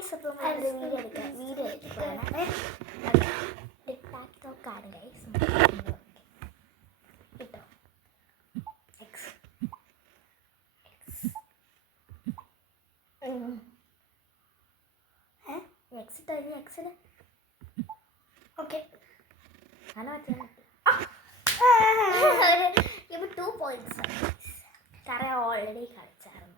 Guys അപ്പോൾ video എടുക്കുകയാണ്. ടിക്ടോക്കാണ് guys കിട്ടോ. എക്സ് എക്സിട്ട് എക്സിന് ഓക്കെ അങ്ങനെ പറ്റിയാൽ ഇപ്പോൾ 2 points കാരണം ഓൾറെഡി കളിച്ചായിരുന്നു.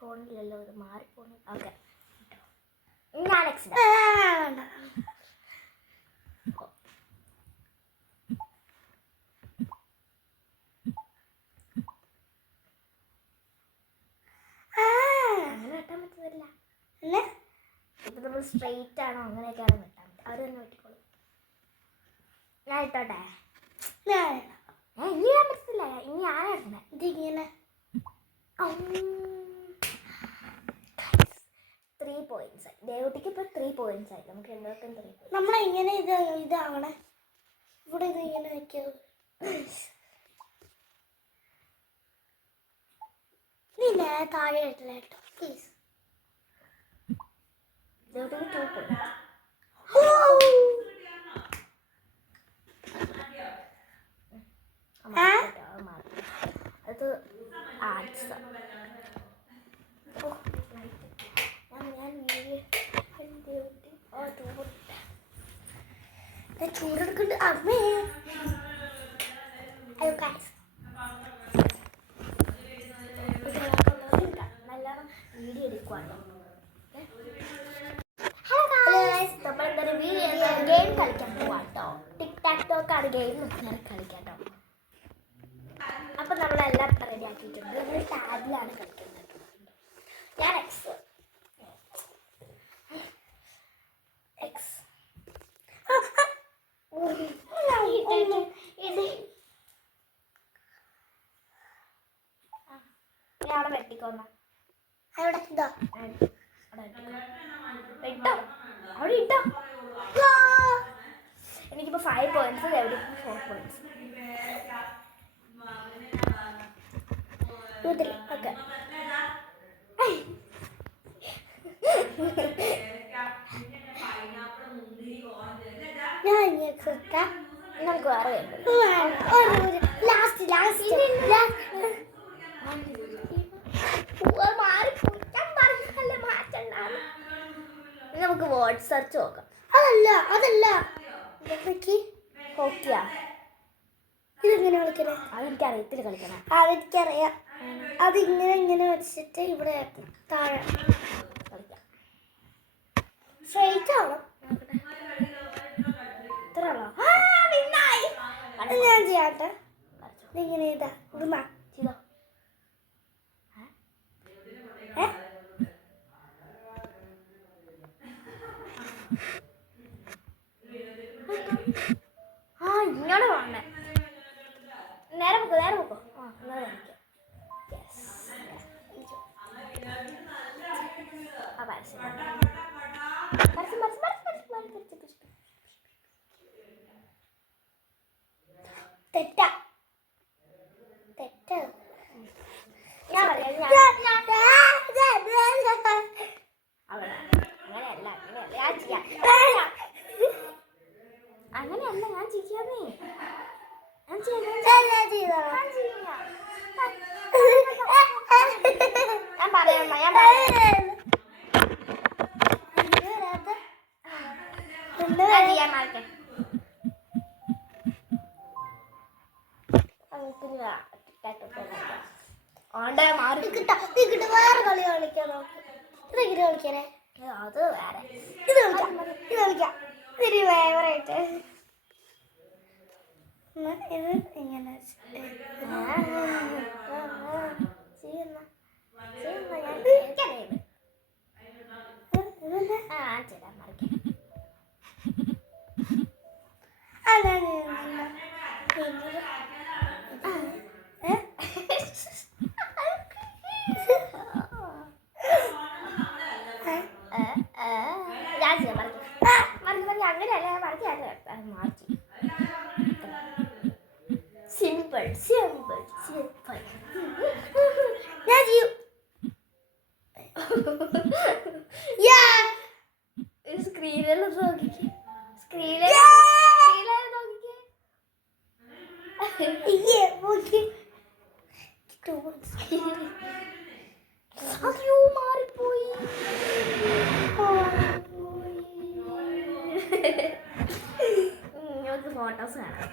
ഫോണിലല്ലോ ഇത് മാറിപ്പോന്നു. ഓക്കെ ഞാൻ എക്സിന് ഇപ്പൊ നമ്മൾ സ്ട്രെയിറ്റ് ആണോ അങ്ങനെയൊക്കെയാണ് വെട്ടാൻ പറ്റും. അവർ തന്നെ വെട്ടിക്കോളും. ഞാൻ ഇട്ടോട്ടെ. ഇനി ഞാൻ പറ്റത്തില്ല. ഇനി ഞാനാണ് ഇതിങ്ങനെ 3 points ആയി. ദേവട്ടിക്ക് ഇപ്പൊ 3 points ആയി. നമുക്ക് എല്ലാവർക്കും 3 points. നമ്മളിങ്ങനെ ഇതാവണേ. ഇവിടെ ഇത് ഇങ്ങനെ വെക്കാവൂ. നീ താഴെ ഇട്ടില്ല കേട്ടോ പ്ലീസ്. ദേവട്ടിക്ക് 2 points. അത് ആർട്സ്. ചൂടെടുക്കണ്ട് അമ്മേ. നല്ലോണം വീഡിയോ എടുക്കുവാണോ. ഗെയിം കളിക്കാൻ പോവാട്ടോ. ടിക്ടോക്കാണ് ഗെയിം കളിക്കാട്ടോ. അപ്പം നമ്മളെല്ലാം റെഡി ആക്കിയിട്ടുണ്ട്. നമ്മൾ ടാബിലാണ് കളിക്കുന്നത്. ഞാൻ എക്സ് അവിടെ വെട്ടിക്കോന്ന അവിടെ ഇതോ ഇട്ടോ. അവിടെ ഇട്ടോ. എനിക്കിപ്പോൾ 5 points. എവിടെ 4 points. ഓക്കെ ഞാൻ നമുക്ക് വേറെ ലാസ്റ്റ് നമുക്ക് വേർഡ് സെർച്ച് നോക്കാം. അതല്ല ഹോക്കിയാ. ഇതെങ്ങനെ കളിക്കണേ? അതെനിക്കറിയത്തില്ല കളിക്കണം. അതെനിക്കറിയാം. അതിങ്ങനെ വെച്ചിട്ട് ഇവിടെ താഴെ കളിക്കാം. സ്ട്രെയിറ്റ് ആവണം. ഇത്രയാണോ? ഞാൻ ചെയ്യാട്ടെ. ഇങ്ങനെ ഇതാ ഇടുന്ന ചെയ്തോ. ഇങ്ങോട്ട് പോകണേ. നേരെ പോക്കോ. നേരെ പോക്കോ. ഇങ്ങനെ കളിക്കാം. തെറ്റാ ഞാൻ പറയാം. അങ്ങനെയല്ല ഞാൻ ചെയ്യാന്നേ. ഞാൻ പറയാം. വേറെ കളി കളിക്കാൻ നോക്ക്. ഇതെങ്ങനെ കളിക്കാനേ? അത് വേറെ. ഇത് കളിക്കാം. ഇതൊരു ഫേവറേറ്റ്. ഇത് ഇങ്ങനെ അങ്ങനെയല്ല മാറ്റി. Simple simple simple. ഞാൻ ചെയ്യും. Yeah. സ്ക്രീനിലും നോക്കിക്കേ. സ്ക്രീനിൽ നോക്കിക്കേ. Yeah, okay. അയ്യോ മാറിപ്പോയി. നമുക്ക് ഫോട്ടോസ് കാണാം.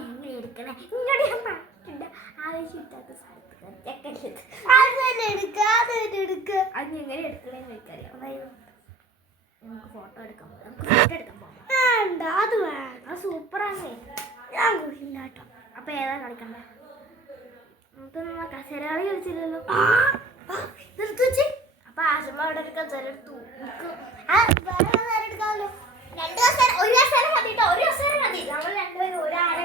എങ്ങനെ എടുക്കണേ? ഇങ്ങോട്ട് ഞാൻ പറഞ്ഞിട്ടുണ്ട്. ആവശ്യമില്ലാത്ത സ്ഥലത്ത് ചെക്കല്ലത്. അത് തന്നെ എടുക്ക, അത് തന്നെ എടുക്ക. അത് എങ്ങനെ എടുക്കണേന്ന് എനിക്കറിയാം. അതായത് നമുക്ക് ഫോട്ടോ എടുക്കാൻ പോകാം. നമുക്ക് ഫോട്ടോ എടുക്കാൻ പോകാം. വേണ്ട, അത് വേണ്ട. അത് സൂപ്പറാണ്. ഞാൻ കുടിക്കില്ല കേട്ടോ. അപ്പൊ ഏതാ കളിക്കണ്ടേ? നമുക്ക് കസേര കളി കളിച്ചില്ലല്ലോ. നിർത്തുവെച്ച്. അപ്പൊ ആശുപ അവിടെ ഒരു കസേര എടുത്തു. വേറെ നേരം എടുക്കാമല്ലോ. ഒരു കസേര മതി കേട്ടോ. ഒരു കസേര മതി. നമ്മൾ രണ്ടുപേരും ഒരാളെ